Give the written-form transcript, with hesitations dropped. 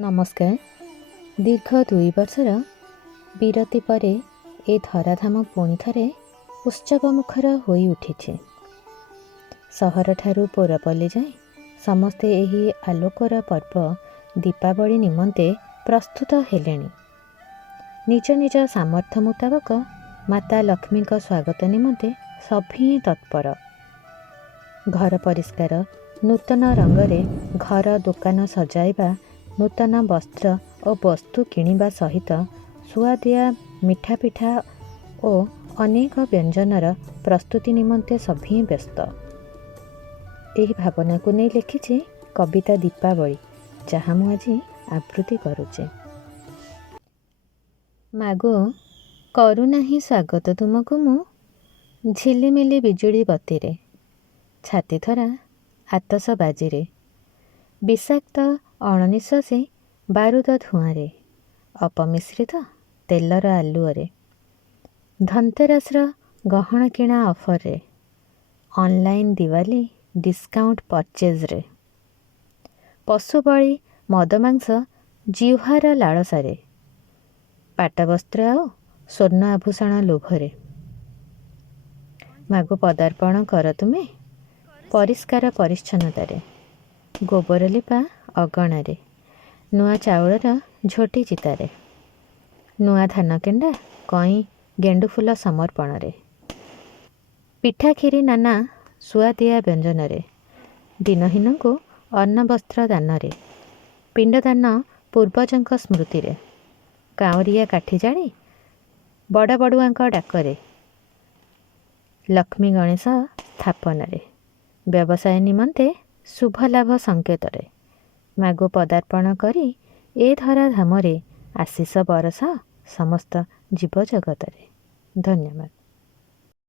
नमस्कार। दीर्घ 2 वर्षर विरति परे ए धराधाम पुणी थरे उत्सवमुखर होई उठिछे। सहर ठारू पोरपल्ली जाए समस्ते एही आलोकर पर्व दीपावली निमंते प्रस्तुत हेलेनी। निज निज सामर्थ्य मुताबक माता लक्ष्मी का स्वागत निमंते सभी तत्पर। घर परिष्कार, नूतन रंगरे घर दुकान सजाइबा, नूतन वस्त्र और वस्तु किणिबा सहित सुआदिया मिठा पिठा और अनेक व्यंजनर प्रस्तुति निमंते सभी व्यस्त। एही भावना को नहीं लिखिछे कविता दीपावली, जहाँ मु आज आवृत्ति करुचे। मागो करुनाही स्वागत तुमको मु झिलिमिली बिजुली बतीरे, छाती थरा आतस बाजीरे, विषाक्त अणनिश्वासी बारूद धुआरे, अपमिश्रित तेलर आलुअरे, धनतेरसर गहना किणा offer, online Diwali discount purchase रे, पशुबली मदमांस जिह्वार लालसारे, पाटवस्त्र आ स्वर्ण आभूषण लोभरे। मागो पदार्पण कर तुमे परिष्कार परिच्छन्नतारे, गोबर लिपा अगणारे, नुआ चाउलर झोटी चितारे, नुआ धान केंडा कई गेंडुफुल समर्पण रे, पिठा खीरी नाना सुआदिया व्यंजन रे, दिनहीन को अन्न वस्त्र दान रे, पिंडदान पूर्वजों स्मृति रे, काउरिया काठी जाणी बड़ बड़ुआ डाकरे, लक्ष्मी गणेश स्थापन रे, व्यवसाय निमंते शुभ लाभ संकेत रे, मागो पदार्पण करी ए धरा धामरे आशीष बरसा समस्त जीव जगत रे। धन्यवाद।